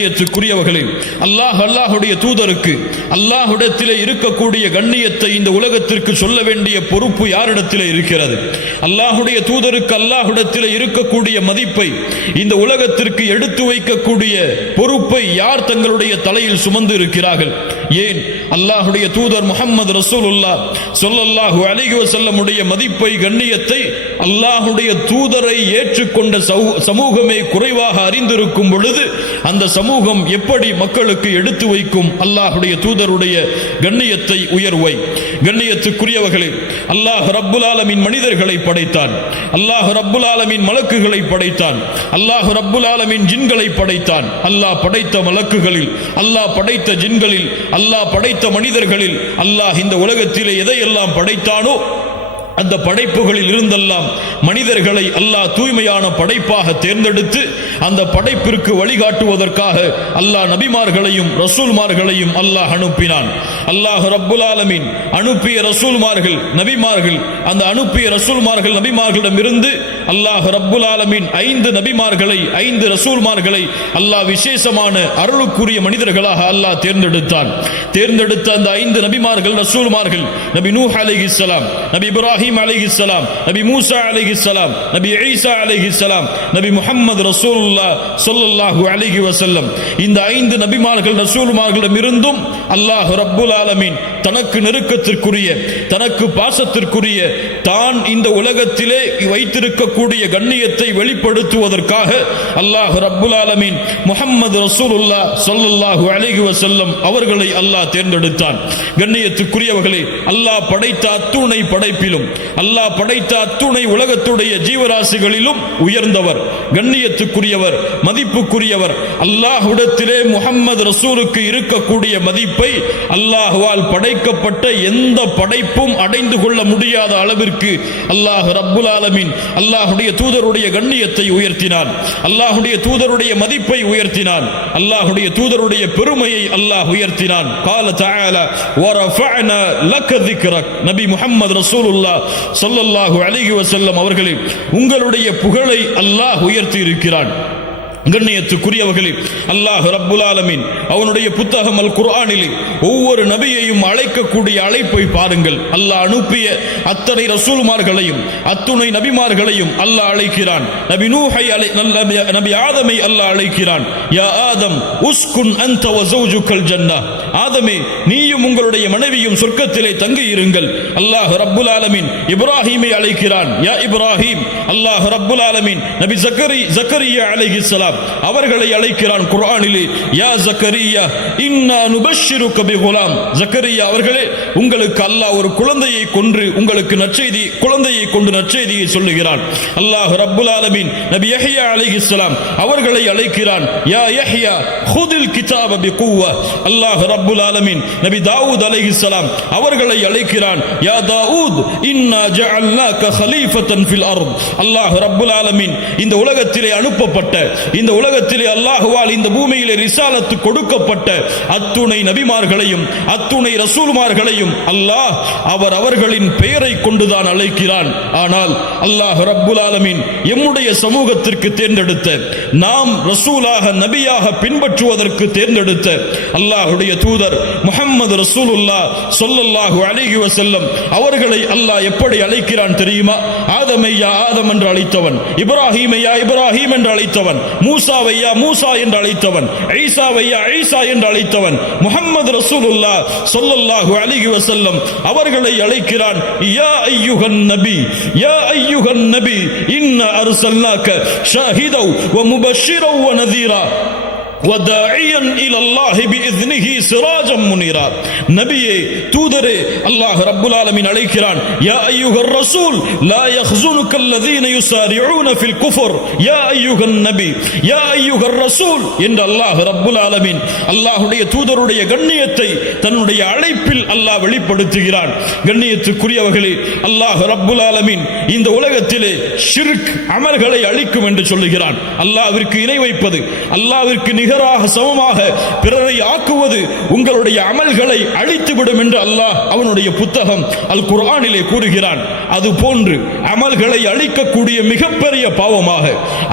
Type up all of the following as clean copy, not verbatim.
கண்ணியத்துக்குரியவர்களே, அல்லாஹுடைய தூதருக்கு அல்லாஹ்விடத்திலே இருக்கக்கூடிய கண்ணியத்தை இந்த உலகத்திற்கு சொல்ல வேண்டிய பொறுப்பு யாரிடத்திலே இருக்கிறது? அல்லாஹுடைய தூதருக்கு அல்லாஹ்விடத்திலே இருக்கக்கூடிய மதிப்பை இந்த உலகத்திற்கு எடுத்து வைக்கக்கூடிய பொறுப்பை யார் தங்களுடைய தலையில் சுமந்து இருக்கிறார்கள்? ஏன் அல்லாஹுடைய தூதர் முஹம்மது ரசூலுல்லாஹ் ஸல்லல்லாஹு அலைஹி வஸல்லம் உடைய மதிப்பை, கண்ணியத்தை அல்லாஹுடைய தூதரை ஏற்றுக்கொண்ட சமூகமே குறைவாக அறிந்திருக்கும் பொழுது அந்த சமூகம் எப்படி மக்களுக்கு எடுத்து வைக்கும் அல்லாஹுடைய தூதருடைய கண்ணியத்தை, உயர்வை? கண்ணியத்துக்குரியவர்களே, அல்லாஹ் ரப்புல் ஆலமீன் மனிதர்களை படைத்தான், அல்லாஹ் ரப்புல் ஆலமீன் மலக்குகளை படைத்தான், அல்லாஹ் ரப்புல் ஆலமீன் ஜின்களை படைத்தான். அல்லாஹ் படைத்த மலக்குகளில், அல்லாஹ் படைத்த ஜின்களில், அல்லாஹ் படைத்த மனிதர்களில் அல்லாஹ் இந்த உலகத்திலே எதையெல்லாம் படைத்தானோ அந்த படைப்புகளில் இருந்தெல்லாம் மனிதர்களை அல்லாஹ் தூய்மையான படைப்பாக தேர்ந்தெடுத்து அந்த படைப்பிற்கு வழிகாட்டுவதற்காக அல்லாஹ் நபிமார்களையும் ரசூல்மார்களையும் அல்லாஹ் அனுப்பினான். அல்லாஹ் ரப்புல் ஆலமீன் அனுப்பிய ரசூல்மார்கள், நபிமார்கள், அந்த அனுப்பிய ரசூல்மார்கள் நபிமார்களிடம் இருந்து அல்லாஹ் ரப்புல் ஆலமீன் 5 நபிமார்களை, 5 ரசூல்மார்களை அல்லாஹ் விசேஷமான அருளுக்குரிய மனிதர்களாக அல்லாஹ் தேர்ந்தெடுத்தான். தேர்ந்தெடுத்த அந்த 5 நபிமார்கள், ரசூல்மார்கள், நபி நூஹ் அலைஹிஸ்ஸலாம், நபி இப்ராஹிம் அலைஹிஸ்ஸலாம், நபி மூசா அலைஹிஸ்ஸலாம், நபி ஈசா அலைஹிஸ்ஸலாம், நபி முஹம்மது ரசூலுல்லாஹ் ஸல்லல்லாஹு அலைஹி வஸல்லம். இந்த 5 நபிமார்கள் ரசூல்மார்களிடம் இருந்தும் அல்லாஹ் ரப்புல் ஆலமீன் தனக்கு நெருக்கத்திற்குரிய, தனக்கு பாசத்திற்குரிய, தான் இந்த உலகத்திலே வைத்திருக்கக்கூடிய கண்ணியத்தை வெளிப்படுத்துவதற்காக அல்லாஹ் ரப்புல் ஆலமீன் முஹம்மது ரசூலுல்லாஹ் ஸல்லல்லாஹு அலைஹி வஸல்லம் அவர்களை அல்லாஹ் தேர்ந்தெடுத்தான். கண்ணியத்துக்குரியவர்களே, அல்லாஹ் படைத்த அத்துணை படைப்பிலும், அல்லாஹ் படைத்த அத்துணை உலகத்துடைய ஜீவராசிகளிலும் உயர்ந்தவர், கண்ணியத்துக்குரியவர், மதிப்புக்குரியவர். அல்லாஹ்விடத்திலே முஹம்மது ரசூலுக்கு இருக்கக்கூடிய மதிப்பை அல்லாஹ்வால் படைக்கப்பட்ட எந்த படைப்பும் அடைந்து கொள்ள முடியாத அளவிற்கு அல்லாஹ் ரப்புல் ஆலமீன் அல்லாஹுடைய தூதருடைய கண்ணியத்தை உயர்த்தினான், அல்லாஹுடைய தூதருடைய மதிப்பை உயர்த்தினான், அல்லாஹுடைய தூதருடைய பெருமையை அல்லாஹ் உயர்த்தினான். قال تعالى ورفعنا لك ذكرك. நபி முஹம்மது ரசூலுல்லாஹ் ஸல்லல்லாஹு அலைஹி வஸல்லம் அவர்களே, உங்களுடைய புகழை அல்லாஹ் உயர்த்தி இருக்கிறான். கண்ணியத்துக்குரியவர்களே, அல்லாஹ் ரப்புல் ஆலமீன் அவனுடைய புத்தகம் அல் குர்ஆனிலே ஒவ்வொரு நபியையும் அழைக்கக்கூடிய அழைப்பை பாருங்கள். அல்லாஹ் அனுப்பிய அத்தனை ரசூல்மார்களையும் அத்துணை நபிமார்களையும் அல்லாஹ் அழைக்கிறான். நபி நூஹை, நபி ஆதமை அல்லாஹ் அழைக்கிறான். யா ஆதம் உஸ்குன் அன்த வ ஸௌஜுகல் ஜன்னah. ஆதமே, நீயும் உங்களுடைய மனைவியும் சொர்க்கத்திலே தங்கி இருங்கள். அல்லாஹ் ரப்புல் ஆலமீன் இப்ராஹீமை அழைக்கிறான். யா இப்ராஹீம். அல்லாஹ் ரப்புல் ஆலமீன் நபி ஜக்கரியா அலைஹிஸ்ஸலாம் அவர்களை அழைக்கிறான் குர்ஆனிலே. யா ஜக்கரியா இன்னா நுபஷ்ஷிருக பிகுலாம். ஜக்கரியா அவர்களே, உங்களுக்கு அல்லாஹ் ஒரு குழந்தையை கொன்று உங்களுக்கு நற்செய்தி, குழந்தையை கொண்டு நற்செய்தியை சொல்லுகிறான். அல்லாஹ் ரப்புல் ஆலமீன் நபி யஹ்யா அலைஹிஸ்ஸலாம் அவர்களை அழைக்கிறான். யா யஹ்யா ஹுதில் கிதாப பிகுவா. அல்லாஹ் ரப்புல் ஆலமீன் நபி தாவூத் அலைஹிஸ்ஸலாம் அவர்களை அழைக்கிறான். யா தாவூத் இன்னா ஜஅல்னாக கலீஃபத்தன் ஃபில் அர்த். அல்லாஹ் ரப்புல் ஆலமீன் இந்த உலகத்திலே அனுப்பப்பட்ட, இந்த உலகத்திலே அல்லாஹ்வால் இந்த பூமியிலே ரிசாலத்து கொடுக்கப்பட்ட அத்துணை நபிமார்களையும் அத்துணை ரசூல்மார்களையும் அல்லாஹ் அவர்களின் பெயரை கொண்டுதான் அழைக்கிறான். ஆனால் அல்லாஹ் ரப்புல் ஆலமீன் எம்முடைய சமூகத்திற்கு தேர்ந்தெடுத்த, நாம் ரசூலாக நபியாக பின்பற்றுவதற்கு தேர்ந்தெடுத்த அல்லாஹ்வுடைய தூதர் முஹம்மது ரசூலுல்லாஹ் ஸல்லல்லாஹு அலைஹி வஸல்லம் அவர்களை அல்லாஹ் எப்படி அழைக்கிறான் தெரியுமா? ஆதமை யா ஆதம் என்று அழைத்தவன், இப்ராஹீமை யா இப்ராஹீம் என்று அழைத்தவன், மூசாவை யா மூசா என்று அழைத்தவன், ஈசாவை யா ஈசா என்று அழைத்தவன், முஹம்மது ரசூலுல்லாஹ் ஸல்லல்லாஹு அலைஹி வஸல்லம் அவர்களை அழைக்கிறான். யா அய்யுஹன் நபி, யா அய்யுஹன் நபி இன்னா அர்சல்னாக ஷாஹிதன் வ முபஷ்ஷிரன் வ நதீரா وَدَاعِيًا إِلَى اللَّهِ بِإِذْنِهِ سِرَاجًا مُنِيرًا. நபியே, தூதரே, அல்லாஹ் ரப்புல் ஆலமீன் அழைக்கிறான். யா அய்யுஹர் ரசூல் லா யஹ்ஸுனுக அல்லதீன யுஸாரிஊன ஃபில் குஃப்ர். யா அய்யுஹன் நபி, யா அய்யுஹர் ரசூல் என்று அல்லாஹ் ரப்புல் ஆலமீன் அல்லாஹ்வுடைய தூதருடைய கண்ணியத்தை தன்னுடைய அழைப்பில் அல்லாஹ் வெளிப்படுத்துகிறான். கண்ணியத்துக்குரியவர்களே, அல்லாஹ் ரப்புல் ஆலமீன் இந்த உலகத்திலே ஷிர்க் அமல்களை அழிக்கும் என்று சொல்லுகிறான். அல்லாஹ்விற்கு இணை வைப்பது, அல்லாஹ்விற்கு நிகராக சமமாக பிறரை ஆக்குவது உங்களுடைய அமல்களை அழித்துவிடும் என்று அல்லாஹ் அவனுடைய புத்தகம் அல் குர்ஆனிலே கூறுகிறான். அதுபோன்று அமல்களை அழிக்கக்கூடிய மிகப்பெரிய பாவமாக,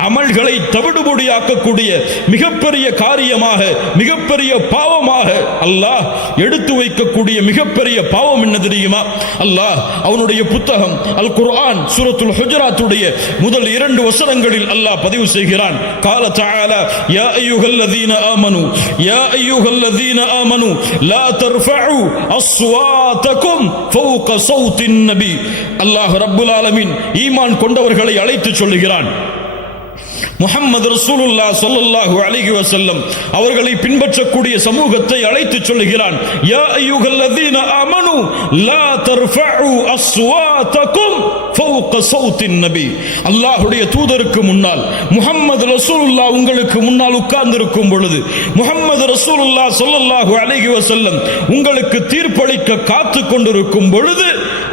அமல்களை தவிடுபொடியாக்கக்கூடிய மிகப்பெரிய காரியமாக, மிகப்பெரிய பாவமாக அல்லாஹ் எடுத்து வைக்கக்கூடிய மிகப்பெரிய பாவம் என்ன தெரியுமா? அல்லாஹ் அவனுடைய புத்தகம் அல் குர்ஆன் சூரத்துல் ஹுஜராத்துடைய முதல் 2 வசனங்களில் அல்லாஹ் பதிவு செய்கிறான். கால தஆலா யா அய்யுஹல்லதீன ஆமனு யா அய்யுஹல்லதீன ஆமனு லா தர்ஃபஉ அஸ்வாதகும் ஃபௌக ஸௌத்தின் நபி. அல்லாஹ் ரப்புல் ஆலமீன் ஈமான் கொண்டவர்களை அழைத்து சொல்லுகிறான். முஹம்மது ரசூலுல்லாஹ் ஸல்லல்லாஹு அலைஹி வஸல்லம் அவர்களை பின்பற்றக்கூடிய சமூகத்தை அழைத்து சொல்லுகிறான். யா அய்யுஹல்லதீன ஆமனு லா தர்ஃபஉ அஸ்வாதகும் ஃபௌக ஸௌத்தின் நபி. அல்லாஹ்வுடைய தூதருக்கு முன்னால் முஹம்மது ரசூலுல்லாஹ் உங்களுக்கு முன்னால் உட்கார்ந்திருக்கும் பொழுது, முஹம்மது ரசூலுல்லாஹ் ஸல்லல்லாஹு அலைஹி வஸல்லம் உங்களுக்கு தீர்ப்பளிக்க காத்து கொண்டிருக்கும் பொழுது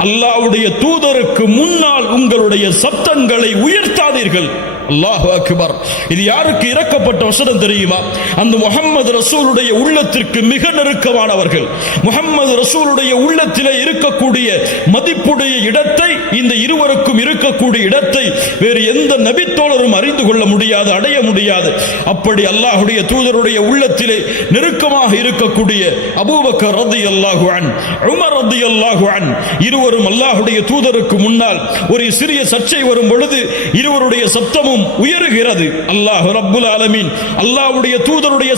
அல்லாஹ்வுடைய தூதருக்கு முன்னால் உங்களுடைய சப்தங்களை உயர்த்தாதீர்கள். அல்லாஹு அக்பர். இது யாருக்கு இறக்கப்பட்ட வசனம் தெரியுமா? அந்த முஹம்மது ரசூலுடைய உள்ளத்திற்கு மிக நெருக்கமானவர்கள், முஹம்மது ரசூலுடைய உள்ளத்திலே இருக்கக்கூடிய மதிப்புடைய இடத்தை, இந்த இருவருக்கும் இருக்கக்கூடிய இடத்தை வேறு எந்த நபித்தோழரும் அறிந்து கொள்ள முடியாது, அடைய முடியாது. அப்படி அல்லாஹ்வுடைய தூதருடைய உள்ளத்திலே நெருக்கமாக இருக்கக்கூடிய அபூபக்கர் ரலியல்லாஹு அன்ஹு, உமர் ரலியல்லாஹு அன்ஹு இருவரும் அல்லாஹ்வுடைய தூதருக்கு முன்னால் ஒரு சிறிய சர்ச்சை வரும் பொழுது இருவருடைய சப்தமும் உயருகிறது. அல்லாஹ் ரப்புல் ஆலமீன் அல்லாஹ்வுடைய தூதருடைய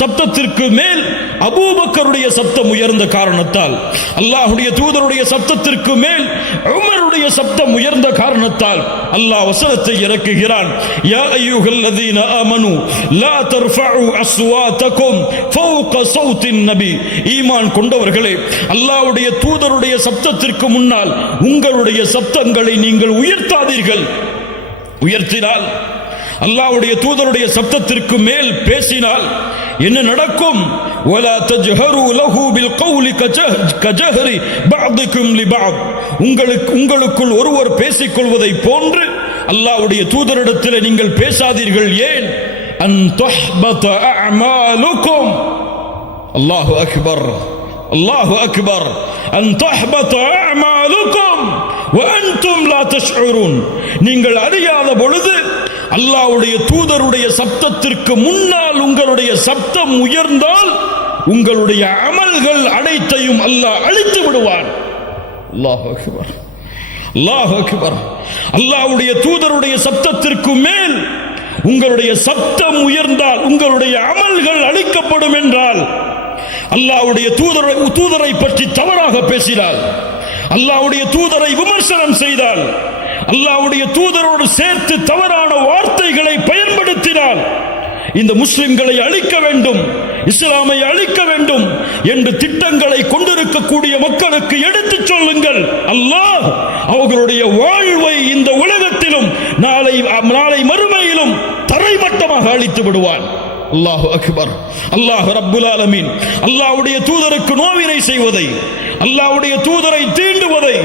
சப்தத்திற்கு மேல் அபூபக்கருடைய சப்தம் உயர்ந்த காரணத்தால், அல்லாஹ்வுடைய தூதருடைய சப்தத்திற்கு மேல் உமருடைய சப்தம் உயர்ந்த காரணத்தால் அல்லாஹ் வசனத்தை இறக்குகிறான். யா அய்யுஹல்லதீன ஆமனு லா தர்ஃபஉ அஸ்வாதகும் ஃபௌக ஸௌத்தின் நபி. ஈமான் கொண்டவர்களே, அல்லாஹ்வுடைய தூதருடைய சப்தத்திற்கு முன்னால் உங்களுடைய சப்தங்களை நீங்கள் உயர்த்தாதீர்கள். உயர்த்தினால், அல்லாஹ்வுடைய தூதருடைய சப்தத்திற்கு மேல் பேசினால் என்ன நடக்கும்? ولا تجهروا له بالقول كجهر بعضكم لبعض. உங்களுக்குள் ஒருவர் பேசிக் கொள்வதை போன்று அல்லாஹ்வுடைய தூதரிடத்தில் நீங்கள் பேசாதீர்கள். ஏன்? அன் தஹ்பத அஅமாலுக்கும். அல்லாஹு அக்பர், அல்லாஹு அக்பர். அன் தஹ்பத அஅமாலுக்கும் وأنتم لا تشعرون. நீங்கள் அறியாத பொழுது அல்லாஹ்வுடைய தூதருடைய சப்தத்திற்கு முன்னால் உங்களுடைய சப்தம் உயர்ந்தால் உங்களுடைய அமல்கள் அனைத்தையும் அல்லாஹ் அழித்து விடுவான். அல்லாஹு அக்பர், அல்லாஹு அக்பர். அல்லாஹ்வுடைய தூதருடைய சப்தத்திற்கு மேல் உங்களுடைய சப்தம் உயர்ந்தால் உங்களுடைய அமல்கள் அழிக்கப்படும் என்றால், அல்லாஹ்வுடைய தூதரை பற்றி தவறாக பேசினால், அல்லாஹ்வுடைய தூதரை விமர்சனம் செய்தால், அல்லாஹ்வுடைய தூதரோடு சேர்த்து தவறான வார்த்தைகளை பயன்படுத்தினால், இந்த முஸ்லிம்களை அழிக்க வேண்டும், இஸ்லாமை அழிக்க வேண்டும் என்று திட்டங்களை கொண்டிருக்கக்கூடிய மக்களுக்கு எடுத்துச் சொல்லுங்கள். அல்லாஹ் அவர்களுடைய வாழ்வை இந்த உலகத்திலும் நாளை மறுமையிலும் தரைமட்டமாக அழித்து விடுவான். அல்லாஹு அக்பர். அல்லாஹ் ரப்புல் ஆலமீன் அல்லாஹ்வுடைய தூதருக்கு நோவினை செய்வதை, அல்லாஹ்வுடைய தூதரை தீண்டுவதை,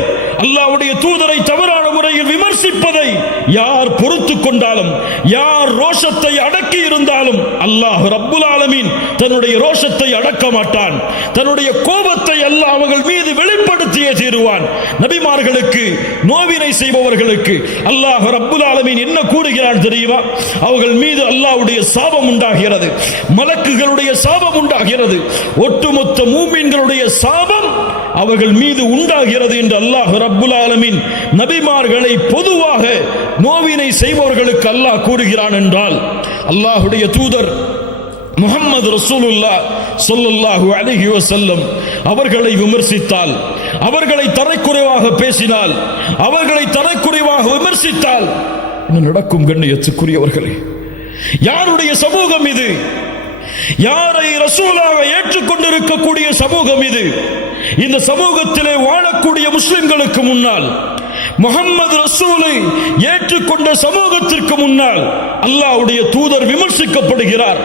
அல்லாஹ்வுடைய தூதரை தவறான முறையில் விமர்சிப்பதை யார் பொறுத்துக் கொண்டாலும், யார் ரோஷத்தை அடக்கி இருந்தாலும் அல்லாஹ் ரப்புல் ஆலமீன் தன்னுடைய ரோஷத்தை அடக்க மாட்டான். தன்னுடைய கோபத்தை அல்லாஹ் அவர்கள் மீது வெளிப்படுத்தியே தீருவான். நபிமார்களுக்கு நோவினை செய்பவர்களுக்கு அல்லாஹ் ரப்புல் ஆலமீன் என்ன கூறுகிறான் தெரியுமா? அவர்கள் மீது அல்லாஹ்வுடைய சாபம் உண்டாகிறது, மலக்குகளுடைய சாபம் உண்டாகிறது, ஒட்டுமொத்த மூமின்களுடைய சாபம் அவர்கள் மீது உண்டாகிறது என்று அல்லாஹ் ரப்புல் ஆலமீன் நபிமார்களை பொதுவாக நோவினை செய்பவர்களுக்கு அல்லாஹ் கூறுகிறான் என்றால், அல்லாஹ்வுடைய தூதர் முஹம்மது ரசூலுல்லாஹ் ஸல்லல்லாஹு அலைஹி வஸல்லம் அவர்களை விமர்சித்தால், அவர்களை தரைக்குறைவாக பேசினால், அவர்களை தரைக்குறைவாக விமர்சித்தால் என்ன நடக்கும்? கண்ணியத்துக்குரியவர்களே, யாருடைய சமூகம் இது? யாரை ரசூலாக ஏற்றுக்கொண்டிருக்கக்கூடிய சமூகம் இது? இந்த சமூகத்திலே வாழக்கூடிய முஸ்லிம்களுக்கு முன்னால், முஹம்மது ரசூலை ஏற்றுக்கொண்ட சமூகத்திற்கு முன்னால் அல்லாஹ்வுடைய தூதர் விமர்சிக்கப்படுகிறார்.